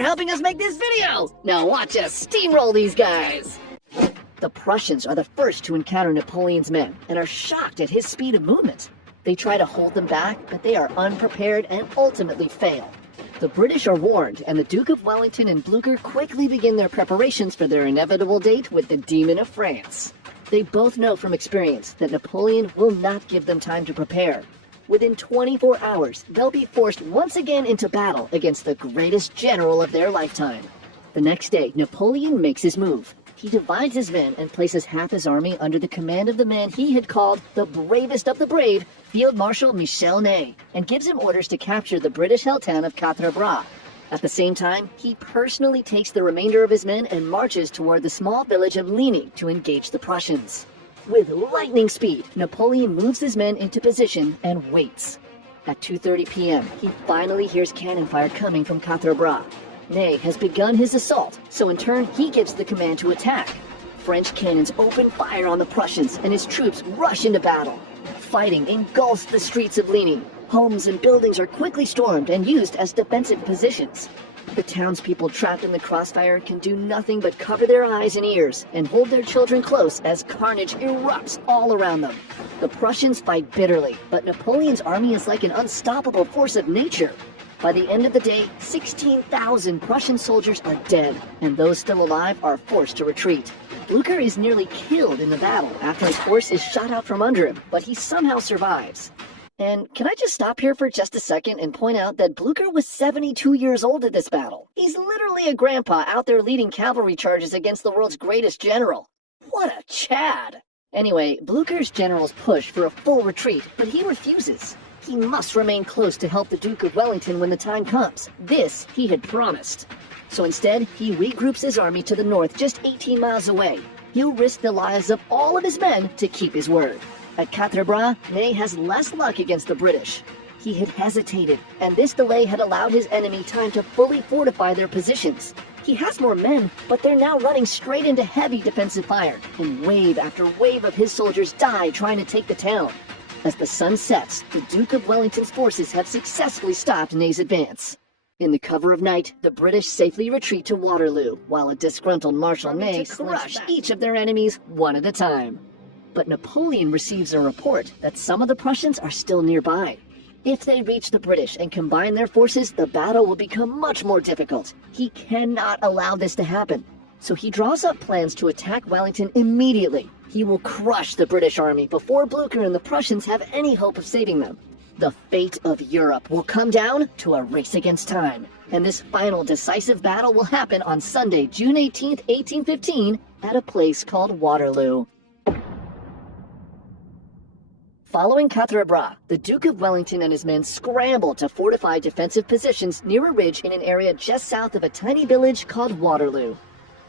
helping us make this video. Now watch us steamroll these guys. The Prussians are the first to encounter Napoleon's men and are shocked at his speed of movement. They try to hold them back, but they are unprepared and ultimately fail. The British are warned, and the Duke of Wellington and Blucher quickly begin their preparations for their inevitable date with the Demon of France. They both know from experience that Napoleon will not give them time to prepare. Within 24 hours, they'll be forced once again into battle against the greatest general of their lifetime. The next day, Napoleon makes his move. He divides his men and places half his army under the command of the man he had called the bravest of the brave, Field Marshal Michel Ney, and gives him orders to capture the British-held town of Quatre Bras. At the same time, he personally takes the remainder of his men and marches toward the small village of Ligny to engage the Prussians. With lightning speed, Napoleon moves his men into position and waits. At 2:30 p.m., he finally hears cannon fire coming from Quatre Bras. Ney has begun his assault, so in turn he gives the command to attack. French cannons open fire on the Prussians, and his troops rush into battle. Fighting engulfs the streets of Ligny. Homes and buildings are quickly stormed and used as defensive positions. The townspeople trapped in the crossfire can do nothing but cover their eyes and ears and hold their children close as carnage erupts all around them. The Prussians fight bitterly, but Napoleon's army is like an unstoppable force of nature. By the end of the day, 16,000 Prussian soldiers are dead, and those still alive are forced to retreat. Blucher is nearly killed in the battle after his horse is shot out from under him, but he somehow survives. And can I just stop here for just a second and point out that Blucher was 72 years old at this battle? He's literally a grandpa out there leading cavalry charges against the world's greatest general. What a Chad! Anyway, Blucher's generals push for a full retreat, but he refuses. He must remain close to help the Duke of Wellington when the time comes. This he had promised. So instead, he regroups his army to the north just 18 miles away. He'll risk the lives of all of his men to keep his word. At Quatre Bras, Ney has less luck against the British. He had hesitated, and this delay had allowed his enemy time to fully fortify their positions. He has more men, but they're now running straight into heavy defensive fire, and wave after wave of his soldiers die trying to take the town. As the sun sets, the Duke of Wellington's forces have successfully stopped Ney's advance. In the cover of night, the British safely retreat to Waterloo, while a disgruntled Marshal Ney crush each of their enemies one at a time. But Napoleon receives a report that some of the Prussians are still nearby. If they reach the British and combine their forces, the battle will become much more difficult. He cannot allow this to happen. So he draws up plans to attack Wellington immediately. He will crush the British army before Blucher and the Prussians have any hope of saving them. The fate of Europe will come down to a race against time. And this final decisive battle will happen on Sunday, June 18th, 1815, at a place called Waterloo. Following Quatre Bras, the Duke of Wellington and his men scrambled to fortify defensive positions near a ridge in an area just south of a tiny village called Waterloo.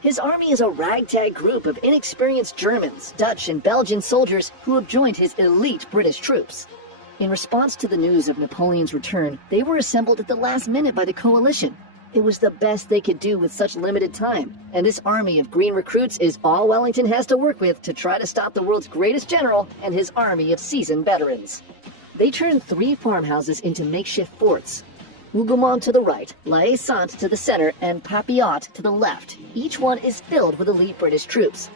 His army is a ragtag group of inexperienced Germans, Dutch, and Belgian soldiers who have joined his elite British troops. In response to the news of Napoleon's return, they were assembled at the last minute by the coalition. It was the best they could do with such limited time, and this army of green recruits is all Wellington has to work with to try to stop the world's greatest general and his army of seasoned veterans. They turned 3 farmhouses into makeshift forts. Hougoumont to the right, La Haye Sainte to the center, and Papillote to the left. Each one is filled with elite British troops.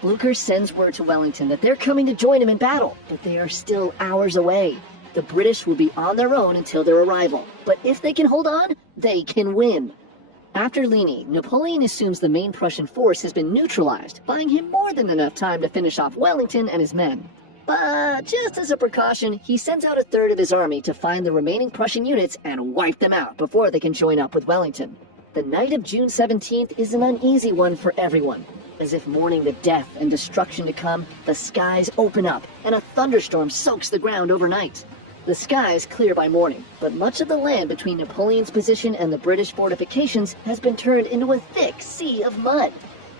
Blucher sends word to Wellington that they're coming to join him in battle, but they are still hours away. The British will be on their own until their arrival, but if they can hold on, they can win. After Ligny, Napoleon assumes the main Prussian force has been neutralized, buying him more than enough time to finish off Wellington and his men. But just as a precaution, he sends out a third of his army to find the remaining Prussian units and wipe them out before they can join up with Wellington. The night of June 17th is an uneasy one for everyone. As if mourning the death and destruction to come, the skies open up and a thunderstorm soaks the ground overnight. The skies clear by morning, but much of the land between Napoleon's position and the British fortifications has been turned into a thick sea of mud.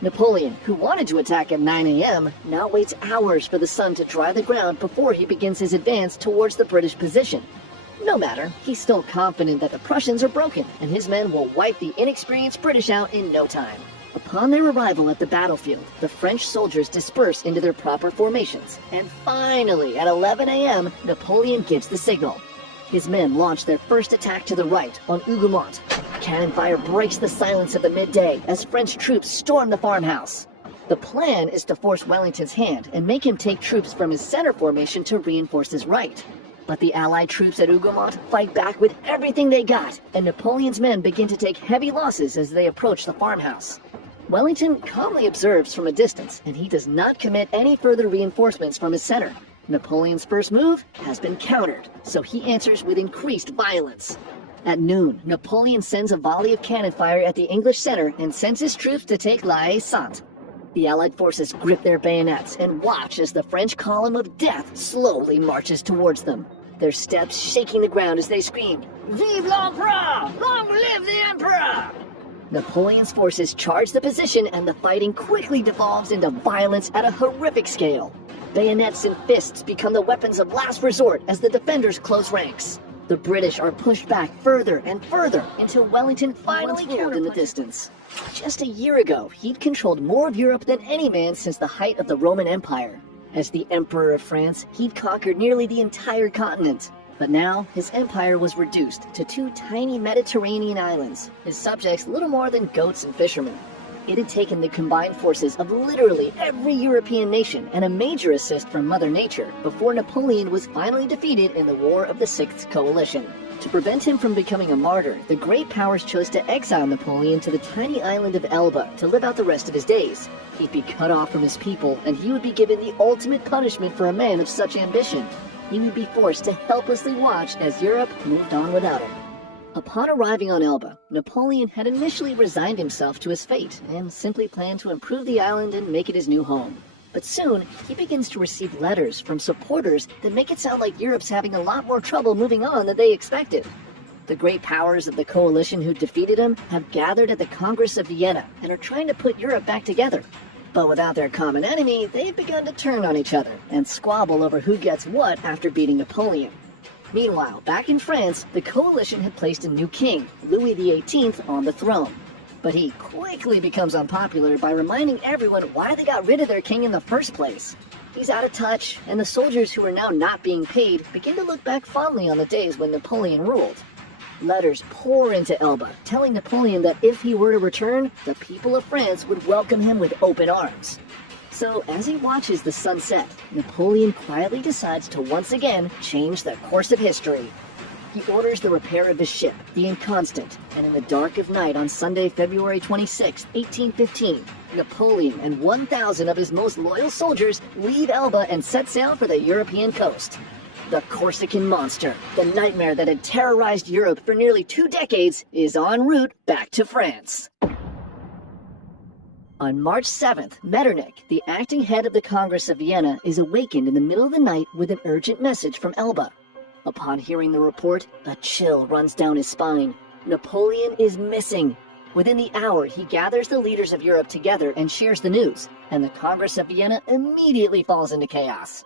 Napoleon, who wanted to attack at 9 a.m., now waits hours for the sun to dry the ground before he begins his advance towards the British position. No matter, he's still confident that the Prussians are broken, and his men will wipe the inexperienced British out in no time. Upon their arrival at the battlefield, the French soldiers disperse into their proper formations, and finally, at 11 a.m., Napoleon gives the signal. His men launch their first attack to the right on Hougoumont. cannon fire breaks the silence of the midday as French troops storm the farmhouse. The plan is to force Wellington's hand and make him take troops from his center formation to reinforce his right. But the Allied troops at Hougoumont fight back with everything they got, and Napoleon's men begin to take heavy losses as they approach the farmhouse. Wellington calmly observes from a distance, and he does not commit any further reinforcements from his center. Napoleon's first move has been countered, so he answers with increased violence. At noon, Napoleon sends a volley of cannon fire at the English center and sends his troops to take La Haye Sainte. The Allied forces grip their bayonets and watch as the French column of death slowly marches towards them, their steps shaking the ground as they scream, "Vive l'Empereur! Long live the Emperor!" Napoleon's forces charge the position, and the fighting quickly devolves into violence at a horrific scale. Bayonets and fists become the weapons of last resort as the defenders close ranks. The British are pushed back further and further until Wellington finally ruled in the distance. Just a year ago, he'd controlled more of Europe than any man since the height of the Roman Empire. As the Emperor of France, he'd conquered nearly the entire continent. But now, his empire was reduced to 2 tiny Mediterranean islands, his subjects little more than goats and fishermen. It had taken the combined forces of literally every European nation and a major assist from Mother Nature before Napoleon was finally defeated in the War of the Sixth Coalition. To prevent him from becoming a martyr, the great powers chose to exile Napoleon to the tiny island of Elba to live out the rest of his days. He'd be cut off from his people, and he would be given the ultimate punishment for a man of such ambition. He would be forced to helplessly watch as Europe moved on without him. Upon arriving on Elba, Napoleon had initially resigned himself to his fate and simply planned to improve the island and make it his new home. But soon, he begins to receive letters from supporters that make it sound like Europe's having a lot more trouble moving on than they expected. The great powers of the coalition who defeated him have gathered at the Congress of Vienna and are trying to put Europe back together. But without their common enemy, they've begun to turn on each other and squabble over who gets what after beating Napoleon. Meanwhile, back in France, the coalition had placed a new king, Louis XVIII, on the throne. But he quickly becomes unpopular by reminding everyone why they got rid of their king in the first place. He's out of touch, and the soldiers who are now not being paid begin to look back fondly on the days when Napoleon ruled. Letters pour into Elba, telling Napoleon that if he were to return, the people of France would welcome him with open arms. So, as he watches the sun set, Napoleon quietly decides to once again change the course of history. He orders the repair of his ship, the Inconstant, and in the dark of night on Sunday, February 26, 1815, Napoleon and 1,000 of his most loyal soldiers leave Elba and set sail for the European coast. The Corsican monster, the nightmare that had terrorized Europe for nearly 2 decades, is en route back to France. On March 7th, Metternich, the acting head of the Congress of Vienna, is awakened in the middle of the night with an urgent message from Elba. Upon hearing the report, a chill runs down his spine. Napoleon is missing. Within the hour, he gathers the leaders of Europe together and shares the news, and the Congress of Vienna immediately falls into chaos.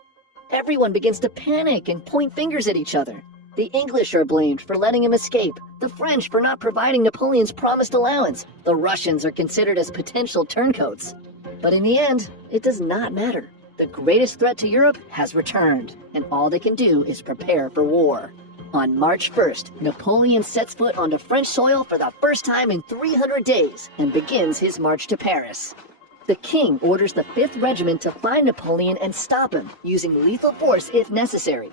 Everyone begins to panic and point fingers at each other. The English are blamed for letting him escape, the French for not providing Napoleon's promised allowance, the Russians are considered as potential turncoats. But in the end, it does not matter. The greatest threat to Europe has returned, and all they can do is prepare for war. On March 1st, Napoleon sets foot onto French soil for the first time in 300 days and begins his march to Paris. The king orders the 5th Regiment to find Napoleon and stop him, using lethal force if necessary.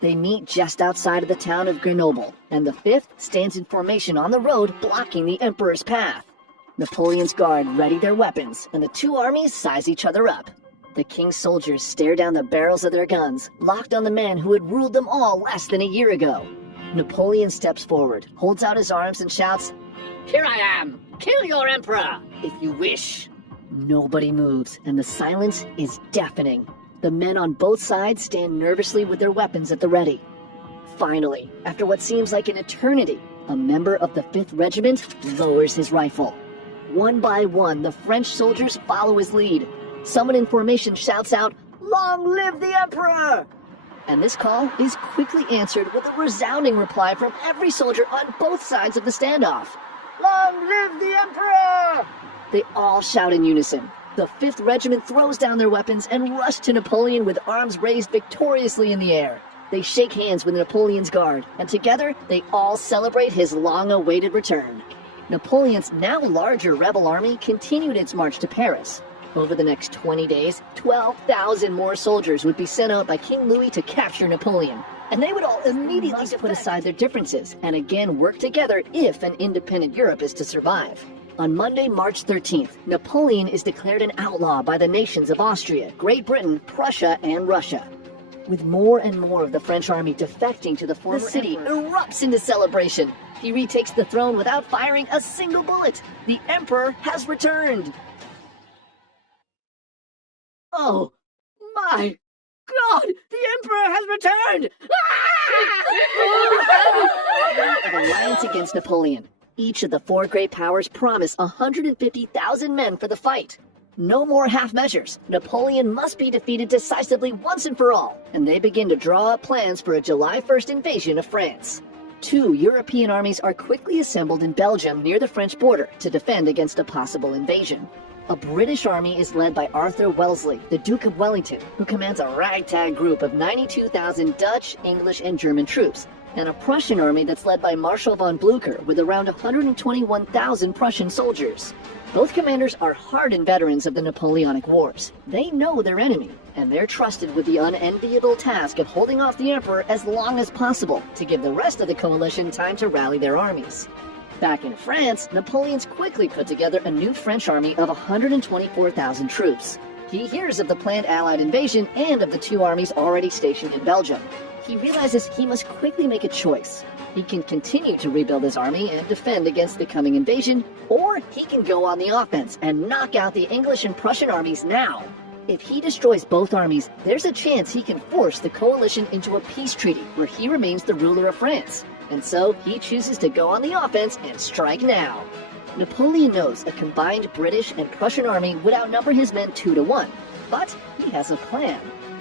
They meet just outside of the town of Grenoble, and the 5th stands in formation on the road blocking the emperor's path. Napoleon's guard ready their weapons, and the 2 armies size each other up. The king's soldiers stare down the barrels of their guns, locked on the man who had ruled them all less than a year ago. Napoleon steps forward, holds out his arms and shouts, "Here I am! Kill your emperor, if you wish!" Nobody moves, and the silence is deafening. The men on both sides stand nervously with their weapons at the ready. Finally, after what seems like an eternity, a member of the 5th Regiment lowers his rifle. One by one, the French soldiers follow his lead. Someone in formation shouts out, "Long live the Emperor!" And this call is quickly answered with a resounding reply from every soldier on both sides of the standoff. "Long live the Emperor!" They all shout in unison. The 5th Regiment throws down their weapons and rush to Napoleon with arms raised victoriously in the air. They shake hands with Napoleon's guard, and together they all celebrate his long-awaited return. Napoleon's now larger rebel army continued its march to Paris. Over the next 20 days, 12,000 more soldiers would be sent out by King Louis to capture Napoleon. And they would all immediately put aside their differences and again work together if an independent Europe is to survive. On Monday, March 13th, Napoleon is declared an outlaw by the nations of Austria, Great Britain, Prussia, and Russia. With more and more of the French army defecting to the former city erupts into celebration. He retakes the throne without firing a single bullet. The emperor has returned. Oh my God! The emperor has returned! An alliance against Napoleon. Each of the four great powers promise 150,000 men for the fight. No more half measures. Napoleon must be defeated decisively once and for all, and they begin to draw up plans for a July 1st invasion of France. Two European armies are quickly assembled in Belgium near the French border to defend against a possible invasion. A British army is led by Arthur Wellesley, the Duke of Wellington, who commands a ragtag group of 92,000 Dutch, English, and German troops, and a Prussian army that's led by Marshal von Blücher with around 121,000 Prussian soldiers. Both commanders are hardened veterans of the Napoleonic Wars. They know their enemy, and they're trusted with the unenviable task of holding off the emperor as long as possible to give the rest of the coalition time to rally their armies. Back in France, Napoleon's quickly put together a new French army of 124,000 troops. He hears of the planned Allied invasion and of the two armies already stationed in Belgium. He realizes he must quickly make a choice. He can continue to rebuild his army and defend against the coming invasion, or he can go on the offense and knock out the English and Prussian armies now. If he destroys both armies, there's a chance he can force the coalition into a peace treaty where he remains the ruler of France. And so he chooses to go on the offense and strike now. Napoleon knows a combined British and Prussian army would outnumber his men 2-1, but he has a plan.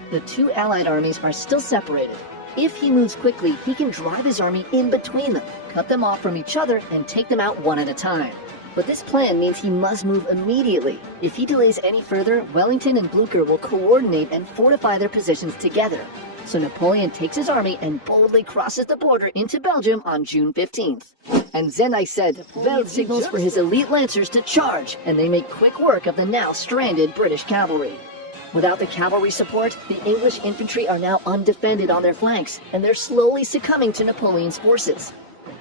The two Allied armies are still separated. If he moves quickly, he can drive his army in between them, cut them off from each other, and take them out one at a time. But this plan means he must move immediately. If he delays any further, Wellington and Blücher will coordinate and fortify their positions together. So Napoleon takes his army and boldly crosses the border into Belgium on June 15th. And then I said, Weld signals for his elite lancers to charge, and they make quick work of the now stranded British cavalry. Without the cavalry support, the English infantry are now undefended on their flanks, and they're slowly succumbing to Napoleon's forces.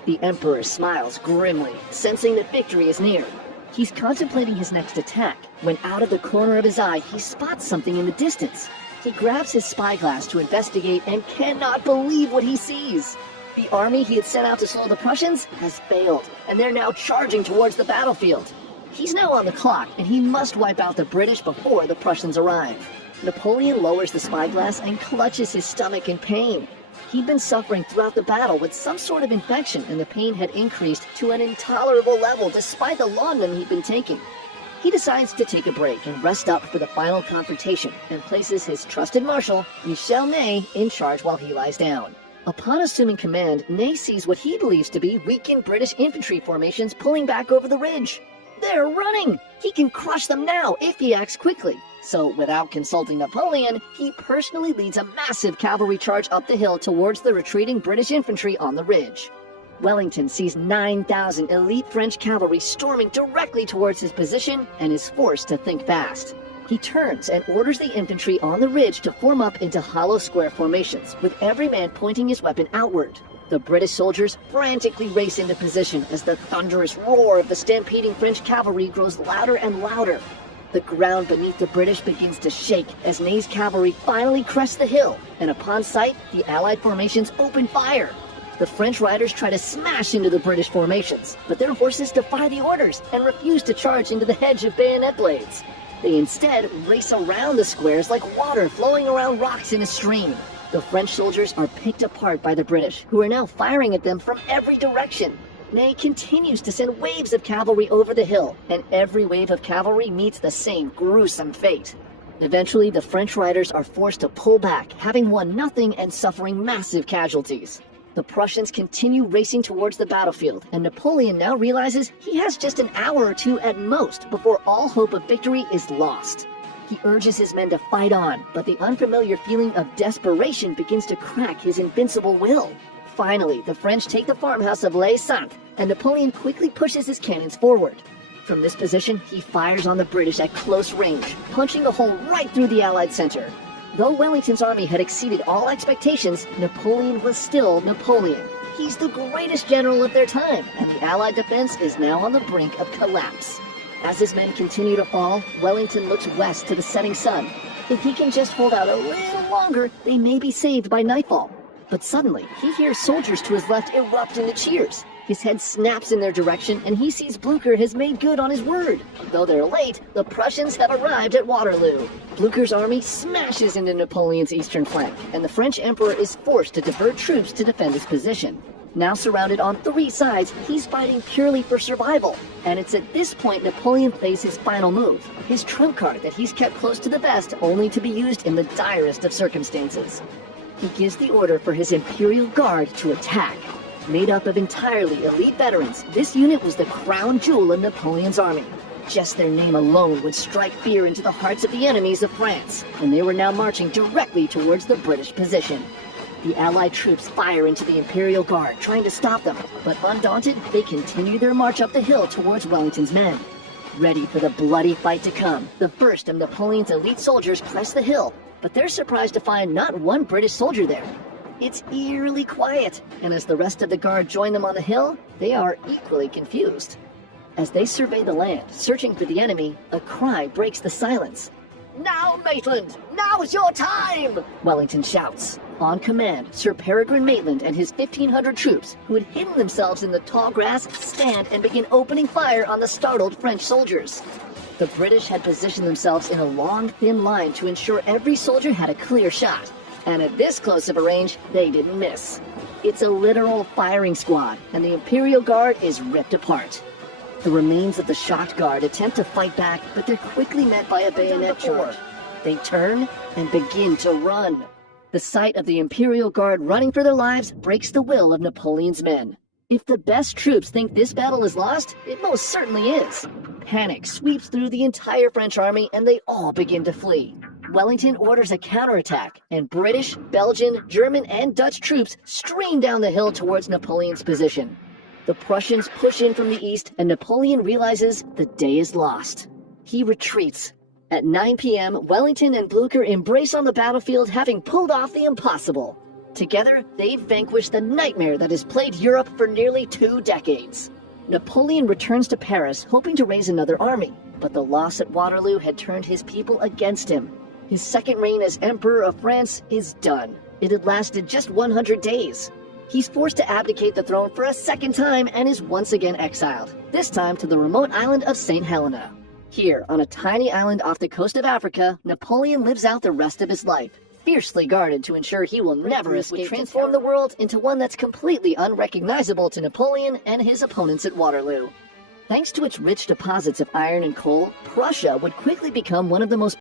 The emperor smiles grimly, sensing that victory is near. He's contemplating his next attack, when out of the corner of his eye, he spots something in the distance. He grabs his spyglass to investigate and cannot believe what he sees. The army he had sent out to slow the Prussians has failed, and they're now charging towards the battlefield. He's now on the clock, and he must wipe out the British before the Prussians arrive. Napoleon lowers the spyglass and clutches his stomach in pain. He'd been suffering throughout the battle with some sort of infection, and the pain had increased to an intolerable level despite the laudanum he'd been taking. He decides to take a break and rest up for the final confrontation, and places his trusted marshal, Michel Ney, in charge while he lies down. Upon assuming command, Ney sees what he believes to be weakened British infantry formations pulling back over the ridge. They're running! He can crush them now if he acts quickly. So, without consulting Napoleon, he personally leads a massive cavalry charge up the hill towards the retreating British infantry on the ridge. Wellington sees 9,000 elite French cavalry storming directly towards his position and is forced to think fast. He turns and orders the infantry on the ridge to form up into hollow square formations, with every man pointing his weapon outward. The British soldiers frantically race into position as the thunderous roar of the stampeding French cavalry grows louder and louder. The ground beneath the British begins to shake as Ney's cavalry finally crests the hill, and upon sight, the Allied formations open fire. The French riders try to smash into the British formations, but their horses defy the orders and refuse to charge into the hedge of bayonet blades. They instead race around the squares like water flowing around rocks in a stream. The French soldiers are picked apart by the British, who are now firing at them from every direction. Ney continues to send waves of cavalry over the hill, and every wave of cavalry meets the same gruesome fate. Eventually, the French riders are forced to pull back, having won nothing and suffering massive casualties. The Prussians continue racing towards the battlefield, and Napoleon now realizes he has just an hour or two at most before all hope of victory is lost. He urges his men to fight on, but the unfamiliar feeling of desperation begins to crack his invincible will. Finally, the French take the farmhouse of Les Saintes, and Napoleon quickly pushes his cannons forward. From this position, he fires on the British at close range, punching a hole right through the Allied center. Though Wellington's army had exceeded all expectations, Napoleon was still Napoleon. He's the greatest general of their time, and the Allied defense is now on the brink of collapse. As his men continue to fall, Wellington looks west to the setting sun. If he can just hold out a little longer, they may be saved by nightfall. But suddenly, he hears soldiers to his left erupt into cheers. His head snaps in their direction, and he sees Blücher has made good on his word. Though they're late, the Prussians have arrived at Waterloo. Blücher's army smashes into Napoleon's eastern flank, and the French emperor is forced to divert troops to defend his position. Now surrounded on three sides, he's fighting purely for survival. And it's at this point Napoleon plays his final move, his trump card that he's kept close to the vest only to be used in the direst of circumstances. He gives the order for his Imperial Guard to attack. Made up of entirely elite veterans, this unit was the crown jewel of Napoleon's army. Just their name alone would strike fear into the hearts of the enemies of France, and they were now marching directly towards the British position. The Allied troops fire into the Imperial Guard, trying to stop them, but undaunted, they continue their march up the hill towards Wellington's men. Ready for the bloody fight to come, the first of Napoleon's elite soldiers crest the hill, but they're surprised to find not one British soldier there. It's eerily quiet, and as the rest of the guard join them on the hill, they are equally confused. As they survey the land, searching for the enemy, a cry breaks the silence. "Now, Maitland! Now is your time!" Wellington shouts. On command, Sir Peregrine Maitland and his 1,500 troops, who had hidden themselves in the tall grass, stand and begin opening fire on the startled French soldiers. The British had positioned themselves in a long, thin line to ensure every soldier had a clear shot. And at this close of a range, they didn't miss. It's a literal firing squad, and the Imperial Guard is ripped apart. The remains of the shocked guard attempt to fight back, but they're quickly met by a bayonet charge. They turn and begin to run. The sight of the Imperial Guard running for their lives breaks the will of Napoleon's men. If the best troops think this battle is lost, it most certainly is. Panic sweeps through the entire French army, and they all begin to flee. Wellington orders a counterattack, and British, Belgian, German, and Dutch troops stream down the hill towards Napoleon's position. The Prussians push in from the east, and Napoleon realizes the day is lost. He retreats. At 9 p.m., Wellington and Blücher embrace on the battlefield, having pulled off the impossible. Together, they've vanquished the nightmare that has plagued Europe for nearly 2 decades. Napoleon returns to Paris, hoping to raise another army, but the loss at Waterloo had turned his people against him. His second reign as Emperor of France is done. It had lasted just 100 days. He's forced to abdicate the throne for a second time and is once again exiled, this time to the remote island of St. Helena. Here, on a tiny island off the coast of Africa, Napoleon lives out the rest of his life, fiercely guarded to ensure he will never escape, transform the world into one that's completely unrecognizable to Napoleon and his opponents at Waterloo. Thanks to its rich deposits of iron and coal, Prussia would quickly become one of the most